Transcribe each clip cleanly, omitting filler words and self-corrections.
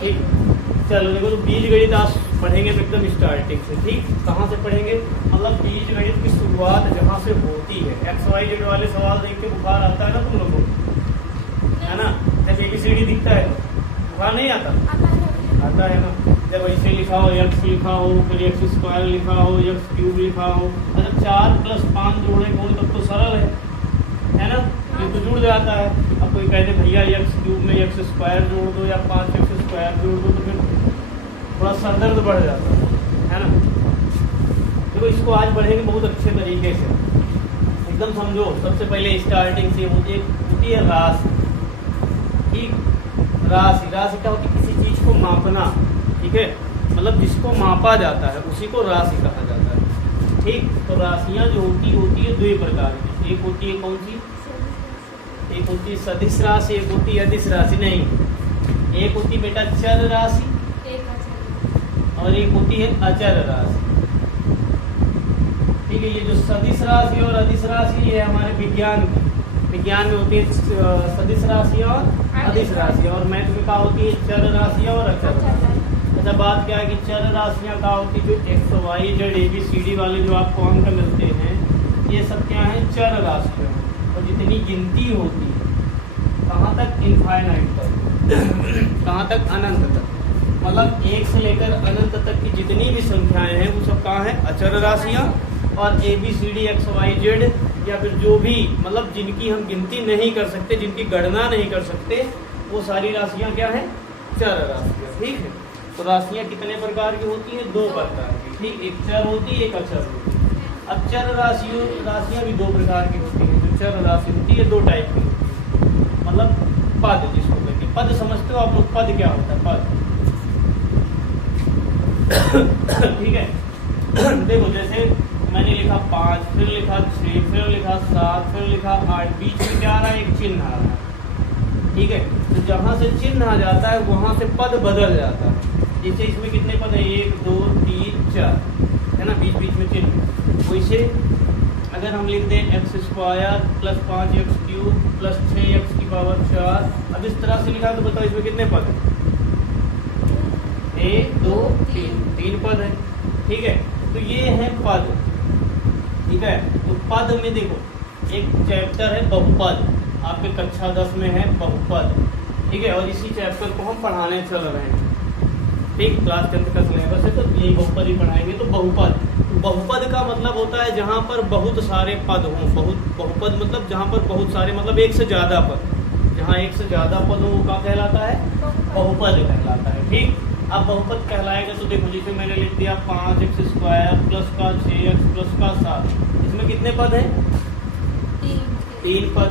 ठीक, चलो देखो, तो बीज गणित आज पढ़ेंगे तो एकदम स्टार्टिंग से। ठीक, कहाँ से पढ़ेंगे, मतलब बीज गणित की शुरुआत जहाँ से होती है। XYZ वाले सवाल देख के बुखार आता है ना तुम लोगों को, है ना? जब ABCD दिखता है तो बुखार नहीं आता? आता है ना। जब ऐसे लिखा हो, x लिखा हो, फिर x² लिखा हो, x³ लिखा हो, अच्छा 4 + 5 जोड़े कौन, तब तो सरल है ना? ये तो जुड़ जाता है। अब कोई कहते भैया x³ में x² जोड़ दो या 5x² जोड़ दो, तो फिर थोड़ा सरदर्द बढ़ जाता है ना? देखो, इसको आज पढ़ेंगे बहुत अच्छे तरीके से, एकदम समझो। सबसे पहले स्टार्टिंग से होती है राशि। ठीक, राशि क्या होती है? किसी चीज को मापना। ठीक है, मतलब जिसको मापा जाता है उसी को राशि कहा जाता है। ठीक, तो राशियां जो होती है दो प्रकार की। एक होती है कौन सी? एक होती है सदिश राशि, एक होती है अदिश राशि। नहीं, एक होती है बेटा चर राशि और एक होती है अचर राशि। ठीक है, ये जो सदिश राशि और अदिश राशि है हमारे विज्ञान में होती है सदिश राशि और अदिश राशि, और मैथ में क्या होती है? चर राशि और अचर राशि। अच्छा, बात क्या है कि चर राशियाँ क्या होती है? जो XYZ ABCD वाले जो आपको अंक मिलते हैं, ये सब क्या है? चर राशियाँ। और जितनी गिनती होती है कहाँ तक? इनफाइनाइट तक। कहाँ तक? अनंत तक। मतलब 1 से लेकर अनंत तक की जितनी भी संख्याएं हैं वो सब कहाँ है? अचर राशियाँ। और ABCD XYZ या फिर जो भी, मतलब जिनकी हम गिनती नहीं कर सकते, जिनकी गणना नहीं कर सकते, वो सारी राशियाँ क्या है? चर राशियाँ। ठीक है, तो राशियाँ कितने प्रकार की होती हैं? 2 प्रकार की। ठीक, एक चर होती है, एक अचर होती है। अब चर राशियाँ भी 2 प्रकार की होती हैं। जो चर राशि होती है 2 टाइप की होती है, मतलब पद जिसको कहते हैं। पद समझते हो आप लोग? पद क्या होता है? पद ठीक है, देखो जैसे मैंने लिखा 5, फिर लिखा 6, फिर लिखा 7, फिर लिखा 8, बीच में क्या आ रहा है? एक चिन्ह आ रहा है। ठीक है, तो जहाँ से चिन्ह आ जाता है वहाँ से पद बदल जाता है। जैसे इसमें कितने पद है? 1 2 3 4, है ना? बीच बीच में चिन्ह। वैसे अगर हम लिख दें x² + 5x³ + 6x⁴, अब इस तरह से लिखा तो बताओ इसमें कितने पद है? 1 2 3 पद है। ठीक है, तो ये है पद। ठीक है, तो पद में देखो एक चैप्टर है बहुपद, आपके कक्षा 10 में है बहुपद। ठीक है, और इसी चैप्टर को हम पढ़ाने चल रहे हैं। ठीक, क्लास 10 का सिलेबस है, तो यही बहुपद ही पढ़ाएंगे। तो बहुपद का मतलब होता है जहाँ पर बहुत सारे पद हों। बहुपद मतलब जहाँ पर बहुत सारे, मतलब एक से ज्यादा पद। जहाँ एक से ज्यादा पद हो वो क्या कहलाता है? बहुपद कहलाता है। ठीक, अब बहुपद कहलाएगा तो देखो, जैसे मैंने लिख दिया 5x² + 6x + 7, इसमें कितने पद हैं? 3 पद।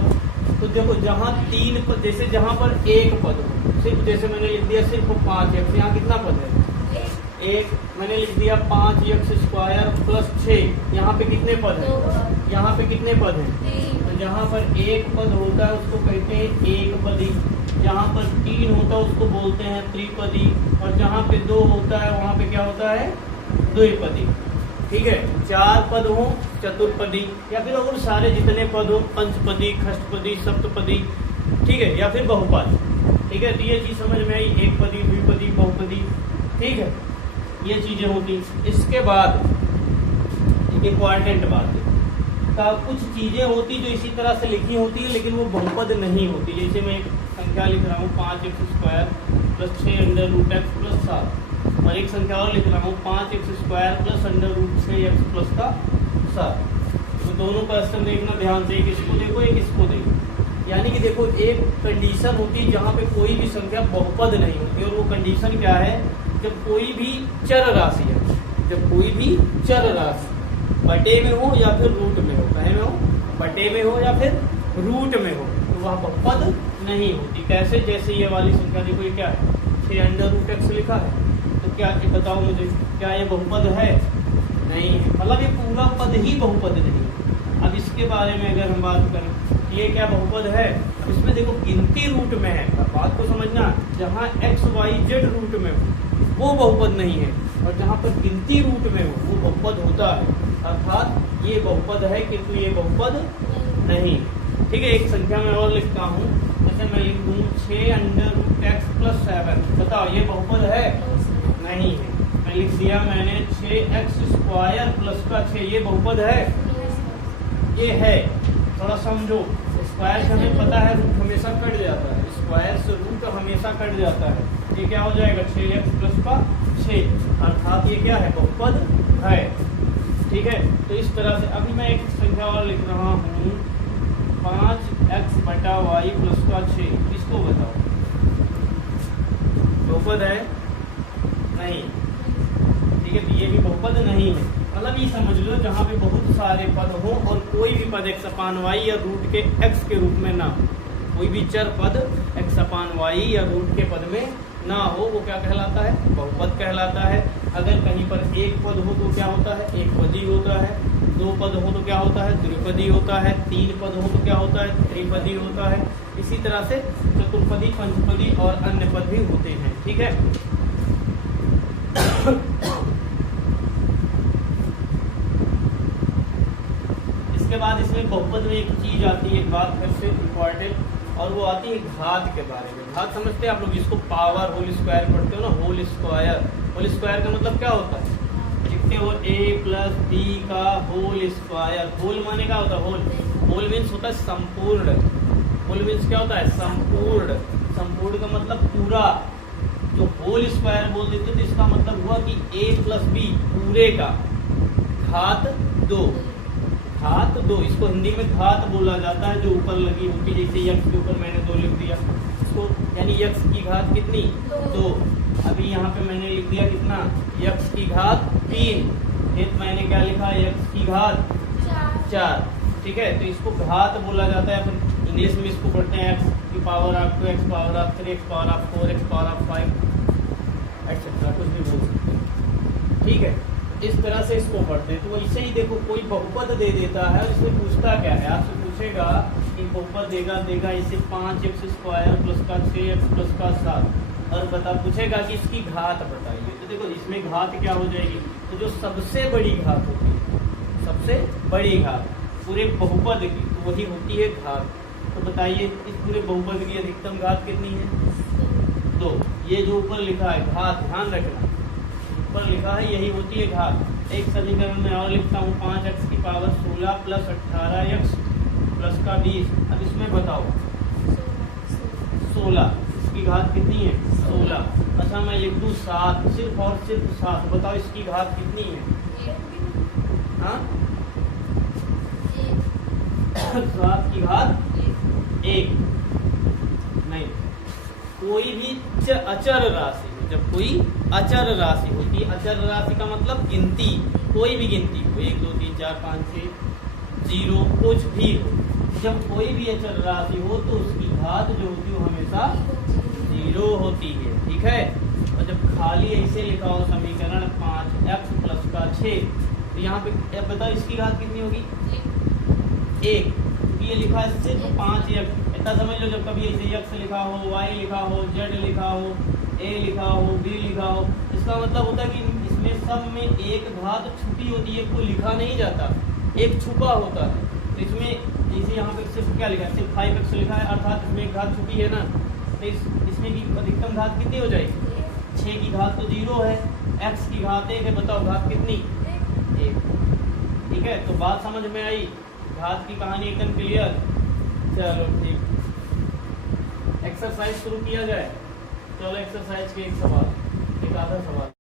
तो देखो जहाँ 3 पद, जैसे जहाँ पर एक पद हो, सिर्फ जैसे मैंने लिख दिया सिर्फ 5x, यहाँ कितना पद है? 1। मैंने लिख दिया 5x² + 6, यहाँ पे कितने पद हैं? यहाँ पे कितने पद हैं? तो जहाँ पर एक पद होता है उसको कहते हैं एक पदी, जहाँ पर 3 होता है उसको बोलते हैं त्रिपदी, और जहाँ पे 2 होता है वहाँ पे क्या होता है? द्विपदी। ठीक है, 4 पद हो चतुर्पदी, या फिर और सारे जितने पद हो पंचपदी, षष्ठपदी, सप्तपदी। ठीक है, या फिर बहुपद। ठीक है, तो ये चीज समझ में आई, एक पदी, द्विपदी, बहुपदी। ठीक है, ये चीजें होती। इसके बाद इम्पॉर्टेंट बात है, कुछ चीजें होती जो इसी तरह से लिखी होती है लेकिन वो बहुपद नहीं होती। जैसे मैं एक संख्या लिख रहा हूँ 5x² + 6√x + 7, और एक संख्या और लिख रहा हूँ 5x² + √6x + 7। तो दोनों का स्तर देखना ध्यान से, एक इसको देखो एक इसको देखो। यानी कि देखो, एक कंडीशन होती है जहाँ पे कोई भी संख्या बहुपद नहीं होती, और वो कंडीशन क्या है? जब कोई भी चर राशि है, जब कोई भी चर राशि बटे में हो या फिर रूट में हो, कहे में हो, बटे में हो या फिर रूट में हो, तो वह बहुपद नहीं होती। कैसे? जैसे ये वाली संख्या देखो, ये क्या है? 6√x लिखा है, तो क्या ये बताओ मुझे, क्या ये बहुपद है? नहीं है, मतलब ये पूरा पद ही बहुपद नहीं। अब इसके बारे में अगर हम बात करें, ये क्या बहुपद है? इसमें देखो गिनती रूट में है, बात को समझना। जहाँ XYZ रूट में हो वो बहुपद नहीं है, और जहाँ पर गिनती रूट में हो वो बहुपद होता है। अर्थात ये बहुपद है किंतु ये बहुपद नहीं। ठीक है, एक संख्या में और लिखता हूँ, जैसे मैं लिख दूँ 6√x + 7। बताओ ये बहुपद है? नहीं है। मैं लिख दिया मैंने 6x² प्लस का 6, ये बहुपद है? ये है। थोड़ा समझो, स्क्वायर से हमें पता है रूट हमेशा कट जाता है, स्क्वायर से रूट हमेशा कट जाता है। ये क्या हो जाएगा? 6x प्लस का 6, अर्थात ये क्या है? बहुपद है। ठीक है, तो इस तरह से अभी मैं एक संख्या और लिख रहा हूँ 5x/y प्लस का 6, इसको बताओ बहुपद है? नहीं। ठीक है, तो ये भी बहुपद नहीं है। मतलब ये समझ लो जहाँ पे बहुत सारे पद हो और कोई भी पद x/y या रूट के x के रूप में ना हो, कोई भी चर पद x/y या रूट के पद में ना हो, वो क्या कहलाता है? बहुपद कहलाता है। अगर कहीं पर एक पद हो तो क्या होता है? एक पदी होता है। दो पद हो तो क्या होता है? द्विपदी होता है। तीन पद हो तो क्या होता है? त्रिपदी होता है। इसी तरह से चतुर्पदी, पंचपदी और अन्य पद भी होते हैं। ठीक है, इसके बाद इसमें बहुपद में एक चीज आती है, एक बात फिर से इम्पोर्टेंट, और वो आती है घात के बारे में। घात समझते हैं आप लोग? जिसको पावर होल स्क्वायर पढ़ते हो ना, होल स्क्वायर। होल स्क्वायर का मतलब क्या होता है? लिखते हो a+b का होल स्क्वायर। होल माने क्या होता है? होल, होल मीन्स होता है संपूर्ण। होल मीन्स क्या होता है? संपूर्ण। संपूर्ण का मतलब पूरा। जो होल स्क्वायर बोल देते तो इसका मतलब हुआ कि a+b पूरे का घात 2। घात 2, इसको हिंदी में घात बोला जाता है, जो ऊपर लगी होती है। जैसे यक्स के ऊपर मैंने 2 लिख दिया, इसको यानी यक्स की घात कितनी? 2। अभी यहाँ पे मैंने लिख दिया कितना? यक्स की घात 3। फिर मैंने क्या लिखा? यक्स की घात 4। ठीक है, तो इसको घात बोला जाता है। अपन इंग्लिश में इसको पढ़ते हैं x की power of 2, x power of 3, x power of 4, x power of 5 etcetera, कुछ भी बोल सकते हैं। ठीक है, इस तरह से इसको पढ़ते हैं। तो वैसे ही देखो, कोई बहुपद दे देता है और इसमें पूछता क्या है? आपसे पूछेगा कि बहुपद देगा इसे 5x² प्लस का 6x प्लस का 7, और पूछेगा कि इसकी घात बताइए। तो देखो, इसमें घात क्या हो जाएगी? तो जो सबसे बड़ी घात होती है, सबसे बड़ी घात पूरे बहुपद की, तो वही होती है घात। तो बताइए इस पूरे बहुपद की अधिकतम घात कितनी है? 2। ये जो ऊपर लिखा है घात, ध्यान रखना, ऊपर लिखा है यही होती है घात। एक समीकरण में और लिखता हूँ 5x की पावर 16 प्लस 18x प्लस का 20। अब इसमें बताओ 16, इसकी घात कितनी है? 16। अच्छा, मैं लिख दूँ 7, सिर्फ और सिर्फ 7। बताओ इसकी घात कितनी है? हाँ, 7 की घात 1 नहीं। कोई भी अचर राशि, जब कोई अचर राशि होती है, अचर राशि का मतलब गिनती, कोई भी गिनती हो, 1 2 3 4 5 6 0 कुछ भी हो, जब कोई भी अचर राशि हो तो उसकी घात जो होती है वो हमेशा 0 होती है। ठीक है, और जब खाली ऐसे लिखा हो समीकरण 5x प्लस का 6, तो यहाँ पे अब बताओ इसकी घात कितनी होगी? 1। ये लिखा है सिर्फ 5x, इतना समझ लो। जब कभी ऐसे x लिखा हो, y लिखा हो, z लिखा हो, a लिखा हो, b लिखा हो, इसका मतलब होता है कि इसमें सब में एक घात छुपी होती है, को लिखा नहीं जाता, एक छुपा होता है। तो इसमें जैसे यहाँ पे सिर्फ क्या लिखा है? सिर्फ 5x लिखा है, अर्थात इसमें एक घात छुपी है ना। तो इसमें की अधिकतम घात कितनी हो जाएगी? 6 की घात तो 0 है, x की घात 1 है, बताओ घात कितनी? 1। ठीक है, तो बात समझ में आई? घात की कहानी एकदम क्लियर। चलो ठीक, एक्सरसाइज शुरू किया जाए। चलो एक्सरसाइज के एक सवाल, एक आधा सवाल।